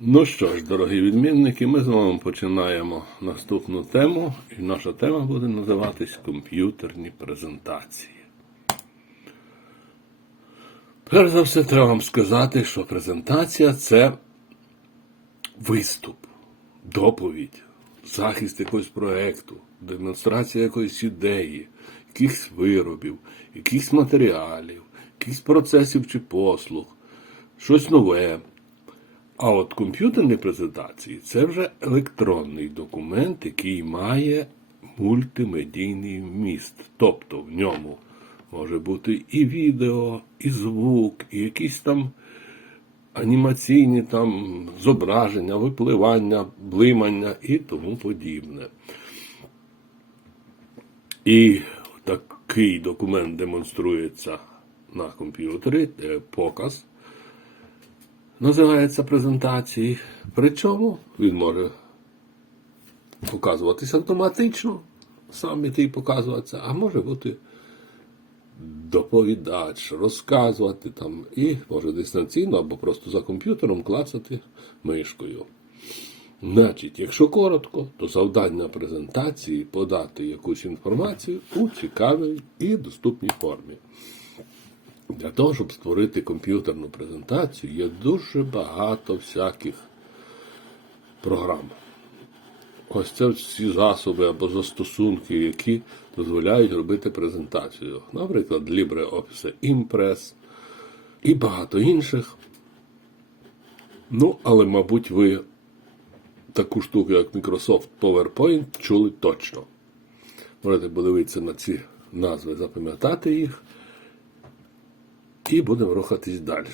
Ну що ж, дорогі відмінники, ми з вами починаємо наступну тему, і наша тема буде називатись комп'ютерні презентації. Перш за все, треба вам сказати, що презентація це виступ, доповідь, захист якогось проєкту, демонстрація якоїсь ідеї, якихось виробів, якихось матеріалів, якихось процесів чи послуг, щось нове. А от комп'ютерні презентації це вже електронний документ, який має мультимедійний вміст. Тобто в ньому може бути і відео, і звук, і якісь там анімаційні там зображення, випливання, блимання і тому подібне. І такий документ демонструється на комп'ютері, показ називається презентації. Причому він може показуватися автоматично, сам іти показуватися, а може бути доповідач, розказувати там, і може дистанційно або просто за комп'ютером клацати мишкою. Значить, якщо коротко, то завдання презентації подати якусь інформацію у цікавій і доступній формі. Для того, щоб створити комп'ютерну презентацію, є дуже багато всяких програм. Ось це всі засоби або застосунки, які дозволяють робити презентацію. Наприклад, LibreOffice Impress і багато інших. Ну, але, мабуть, ви таку штуку, як Microsoft PowerPoint, чули точно. Можете подивитися на ці назви, запам'ятати їх. І будемо рухатись далі.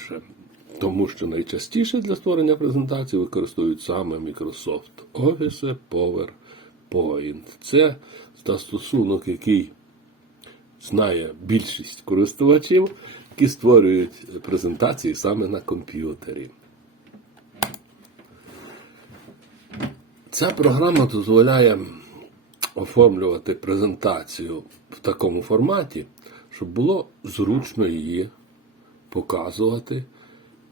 Тому що найчастіше для створення презентації використовують саме Microsoft Office PowerPoint. Це застосунок, який знає більшість користувачів, які створюють презентації саме на комп'ютері. Ця програма дозволяє оформлювати презентацію в такому форматі, щоб було зручно її показувати,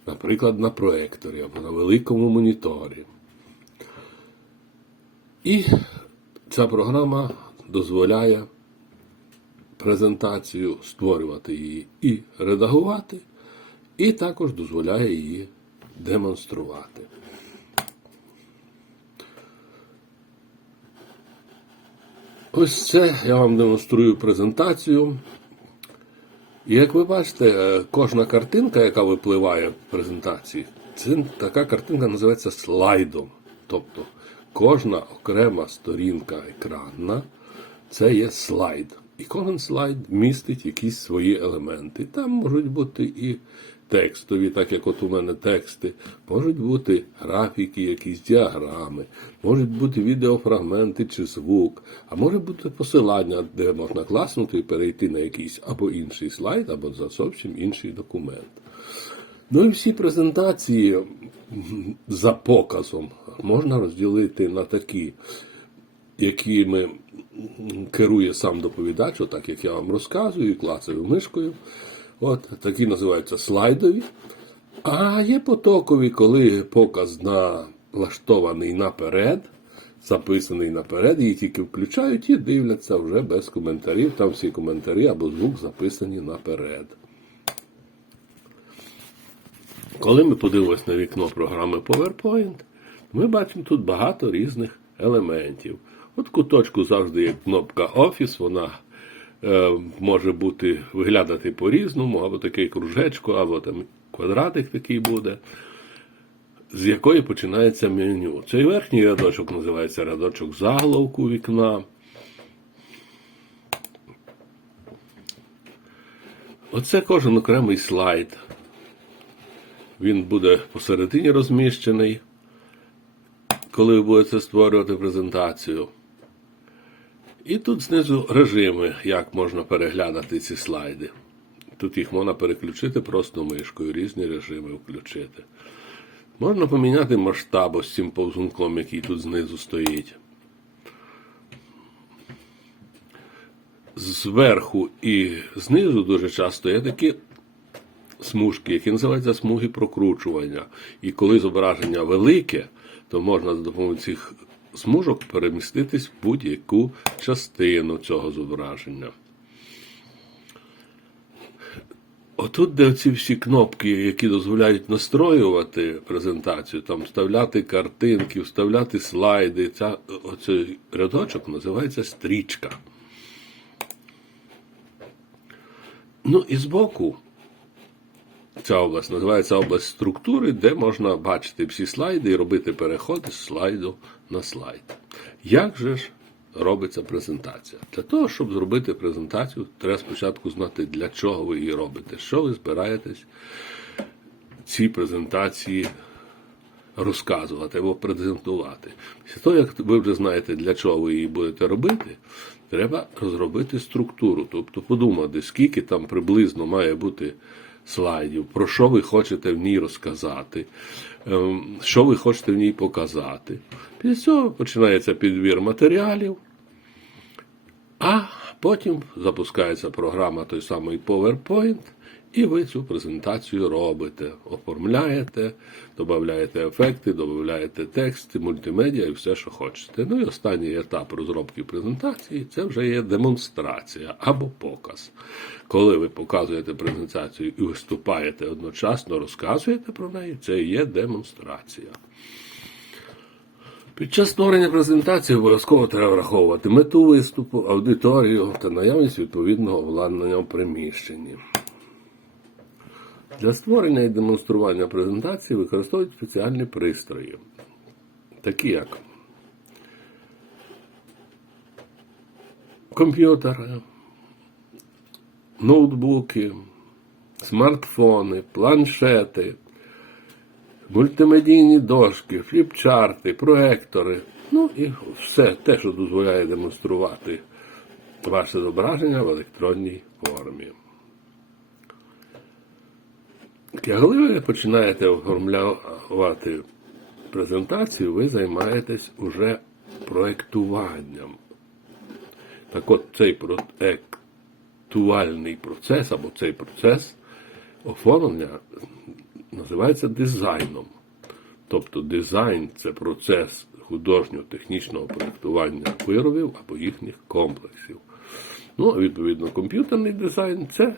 наприклад, на проекторі або на великому моніторі. І ця програма дозволяє презентацію створювати її і редагувати, і також дозволяє її демонструвати. Ось це я вам демонструю презентацію. І як ви бачите, е, кожна картинка, яка випливає в презентації, це така картинка називається слайдом. Тобто кожна окрема сторінка екранна це є слайд. І кожен слайд містить якісь свої елементи. Там можуть бути і текстові, так як от у мене тексти, можуть бути графіки, якісь діаграми, можуть бути відеофрагменти чи звук, а може бути посилання, де можна класнути і перейти на якийсь або інший слайд, або зовсім інший документ. Ну і всі презентації за показом можна розділити на такі, якими керує сам доповідач, отак як я вам розказую, і клацаю мишкою. От такі називаються слайдові. А є потокові, коли показ налаштований наперед, записаний наперед, її тільки включають і дивляться вже без коментарів. Там всі коментарі або звук записані наперед. Коли ми подивимось на вікно програми PowerPoint, ми бачимо тут багато різних елементів. От куточку завжди є кнопка Office, вона може бути виглядати по-різному, або такий кружечко, або там квадратик такий буде, з якої починається меню. Цей верхній рядочок називається рядочок заголовку вікна. Оце кожен окремий слайд. Він буде посередині розміщений, коли ви будете створювати презентацію. І тут знизу режими, як можна переглядати ці слайди. Тут їх можна переключити просто мишкою, різні режими включити. Можна поміняти масштаб ось цим повзунком, який тут знизу стоїть. Зверху і знизу дуже часто є такі смужки, які називаються смуги прокручування. І коли зображення велике, то можна за допомогою цих смужок переміститись в будь-яку частину цього зображення. Отут, де ці всі кнопки, які дозволяють настроювати презентацію, там вставляти картинки, вставляти слайди, ця, оцей рядочок називається стрічка. Ну і збоку ця область називається область структури, де можна бачити всі слайди і робити переходи з слайду на слайд. Як же ж робиться презентація? Для того, щоб зробити презентацію, треба спочатку знати, для чого ви її робите, що ви збираєтесь ці презентації розказувати або презентувати. Після того, як ви вже знаєте, для чого ви її будете робити, треба розробити структуру, тобто подумати, скільки там приблизно має бути слайдів, про що ви хочете в ній розказати, ем, що ви хочете в ній показати. Після цього починається підбір матеріалів, а потім запускається програма той самий PowerPoint, і ви цю презентацію робите, оформляєте, додаєте ефекти, додаєте тексти, мультимедіа і все, що хочете. Ну і останній етап розробки презентації це вже є демонстрація або показ. Коли ви показуєте презентацію і виступаєте одночасно, розказуєте про неї, це є демонстрація. Під час створення презентації обов'язково треба враховувати мету виступу, аудиторію та наявність відповідного обладнання в приміщенні. Для створення і демонстрування презентації використовують спеціальні пристрої, такі як комп'ютери, ноутбуки, смартфони, планшети, мультимедійні дошки, фліпчарти, проектори, ну і все те, що дозволяє демонструвати ваше зображення в електронній формі. Коли ви починаєте оформлювати презентацію, ви займаєтесь уже проектуванням. Так от цей проектувальний процес або цей процес оформлення називається дизайном. Тобто дизайн це процес художньо-технічного проєктування виробів або їхніх комплексів. Ну, відповідно, комп'ютерний дизайн це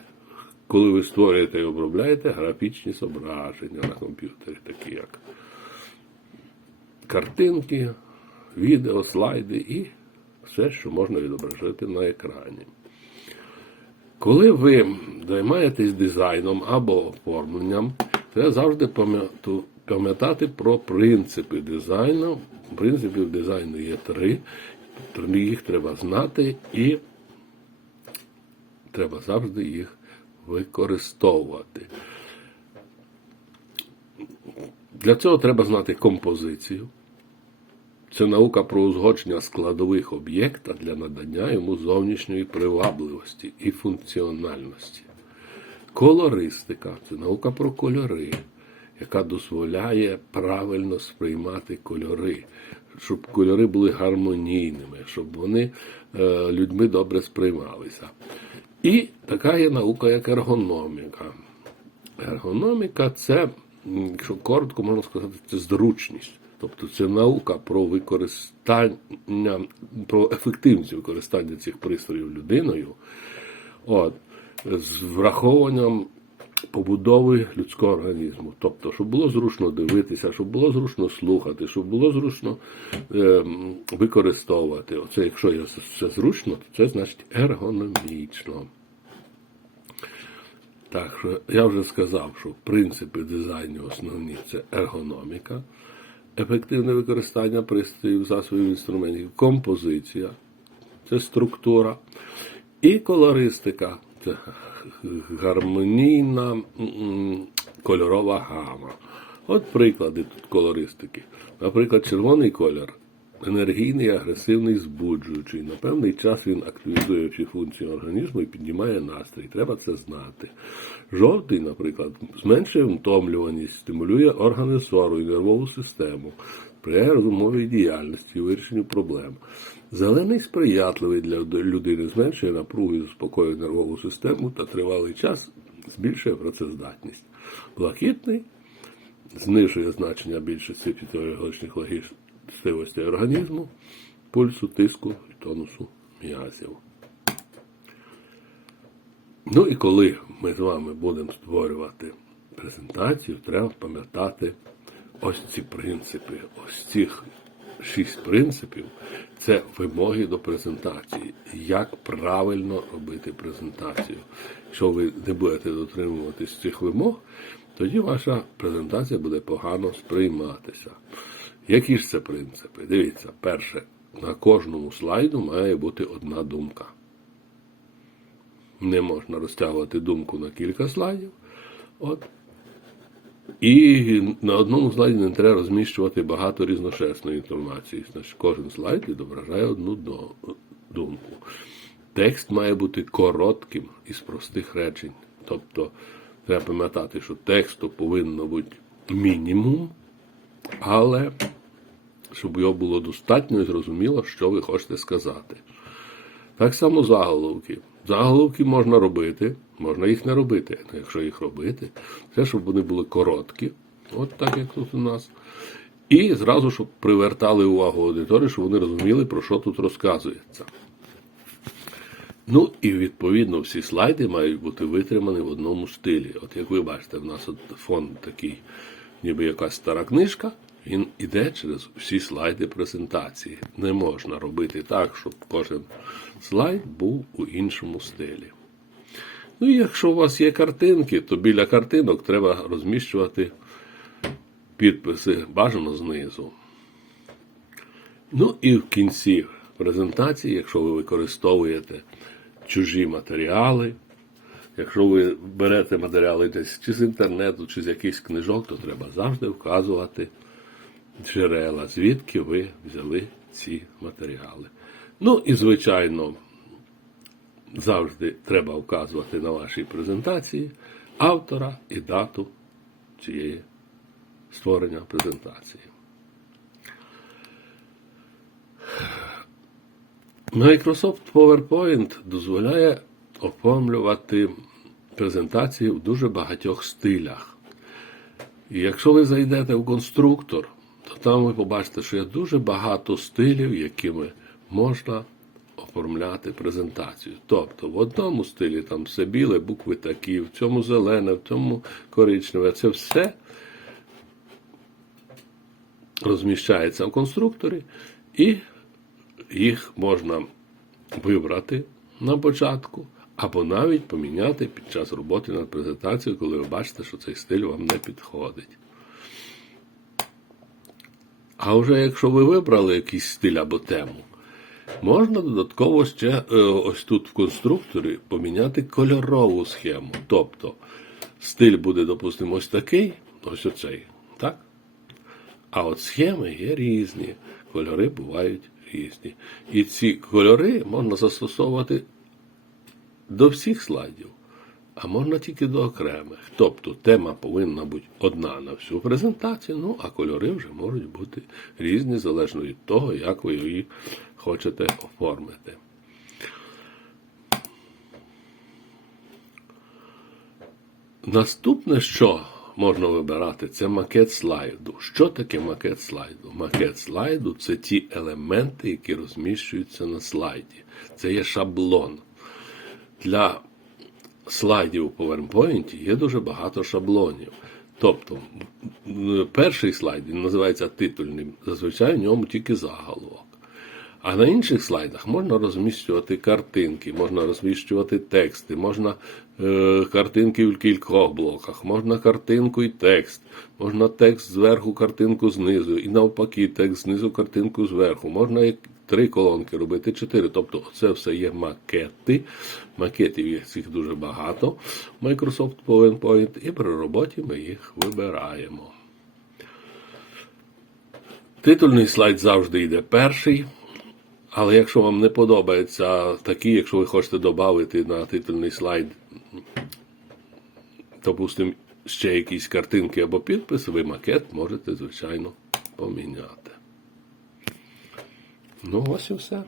коли ви створюєте і обробляєте графічні зображення на комп'ютері, такі як картинки, відео, слайди і все, що можна відображати на екрані. Коли ви займаєтесь дизайном або оформленням, треба завжди пам'ятати про принципи дизайну. Принципів дизайну є три. Їх треба знати і треба завжди їх використовувати. Для цього треба знати композицію. Це наука про узгодження складових об'єкта для надання йому зовнішньої привабливості і функціональності. Колористика це наука про кольори, яка дозволяє правильно сприймати кольори, щоб кольори були гармонійними, щоб вони е, людьми добре сприймалися. І така є наука, як ергономіка. Ергономіка це, якщо коротко можна сказати, це зручність. Тобто це наука про використання, про ефективність використання цих пристроїв людиною, от, з враховуванням побудови людського організму. Тобто, щоб було зручно дивитися, щоб було зручно слухати, щоб було зручно е, використовувати. Оце, якщо все зручно, то це значить ергономічно. Так що я вже сказав, що принципи дизайну основні це ергономіка, ефективне використання пристроїв, засобів інструментів, композиція, це структура, і колористика це гармонійна кольорова гама. От приклади тут колористики. Наприклад, червоний колір енергійний, агресивний, збуджуючий. На певний час він активізує всі функції організму і піднімає настрій. Треба це знати. Жовтий, наприклад, зменшує втомлюваність, стимулює органи зору і нервову систему, сприяє розумовій діяльності, вирішенню проблем. Зелений сприятливий для людини, зменшує напругу і заспокоює нервову систему та тривалий час збільшує працездатність. Блакитний знижує значення більшості фізіологічних властивостей організму, пульсу, тиску і тонусу м'язів. Ну і коли ми з вами будемо створювати презентацію, треба пам'ятати ось ці принципи, ось цих шість принципів це вимоги до презентації. Як правильно робити презентацію. Якщо ви не будете дотримуватись цих вимог, тоді ваша презентація буде погано сприйматися. Які ж це принципи? Дивіться, перше, на кожному слайду має бути одна думка. Не можна розтягувати думку на кілька слайдів. От. І на одному слайді не треба розміщувати багато різношерстної інформації. Значить, кожен слайд відображає одну думку. Текст має бути коротким із простих речень. Тобто, треба пам'ятати, що тексту повинно бути мінімум, але щоб його було достатньо і зрозуміло, що ви хочете сказати. Так само заголовки. Заголовки можна робити, можна їх не робити. Ну, Якщо їх робити, це щоб вони були короткі, от так як тут у нас. І зразу, щоб привертали увагу аудиторії, щоб вони розуміли, про що тут розказується. Ну і відповідно всі слайди мають бути витримані в одному стилі. От як ви бачите, в нас от фон такий, ніби якась стара книжка, він іде через всі слайди презентації. Не можна робити так, щоб кожен слайд був у іншому стилі. Ну і якщо у вас є картинки, то біля картинок треба розміщувати підписи бажано знизу. Ну і в кінці презентації, якщо ви використовуєте чужі матеріали, якщо ви берете матеріали десь чи з інтернету, чи з якихось книжок, то треба завжди вказувати джерела, звідки ви взяли ці матеріали. Ну і, звичайно, завжди треба вказувати на вашій презентації автора і дату цієї створення презентації. Microsoft PowerPoint дозволяє оформлювати презентації в дуже багатьох стилях. І якщо ви зайдете в конструктор, то там ви побачите, що є дуже багато стилів, якими можна оформляти презентацію. Тобто в одному стилі там все біле, букви такі, в цьому зелене, в цьому коричневе. Це все розміщається в конструкторі, і їх можна вибрати на початку, або навіть поміняти під час роботи над презентацією, коли ви бачите, що цей стиль вам не підходить. А вже якщо ви вибрали якийсь стиль або тему, можна додатково ще е, ось тут в конструкторі поміняти кольорову схему. Тобто стиль буде, допустимо, ось такий, ось оцей. Так? А от схеми є різні, кольори бувають різні. І ці кольори можна застосовувати до всіх слайдів, а можна тільки до окремих. Тобто тема повинна бути одна на всю презентацію, ну а кольори вже можуть бути різні, залежно від того, як ви її хочете оформити. Наступне, що можна вибирати, це макет слайду. Що таке макет слайду? Макет слайду це ті елементи, які розміщуються на слайді. Це є шаблон. Для слайдів у PowerPoint є дуже багато шаблонів. Тобто, перший слайд він називається титульним, зазвичай в ньому тільки заголовок. А на інших слайдах можна розміщувати картинки, можна розміщувати тексти, можна е, картинки в кількох блоках, можна картинку і текст, можна текст зверху, картинку знизу, і навпаки, текст знизу, картинку зверху. Можна три колонки робити, чотири. Тобто це все є макети. Макетів є цих дуже багато. Microsoft PowerPoint, і при роботі ми їх вибираємо. Титульний слайд завжди йде перший. Але якщо вам не подобається такий, якщо ви хочете додати на титульний слайд, допустимо, ще якісь картинки або підпис, ви макет можете, звичайно, поміняти. Ну, ось і все.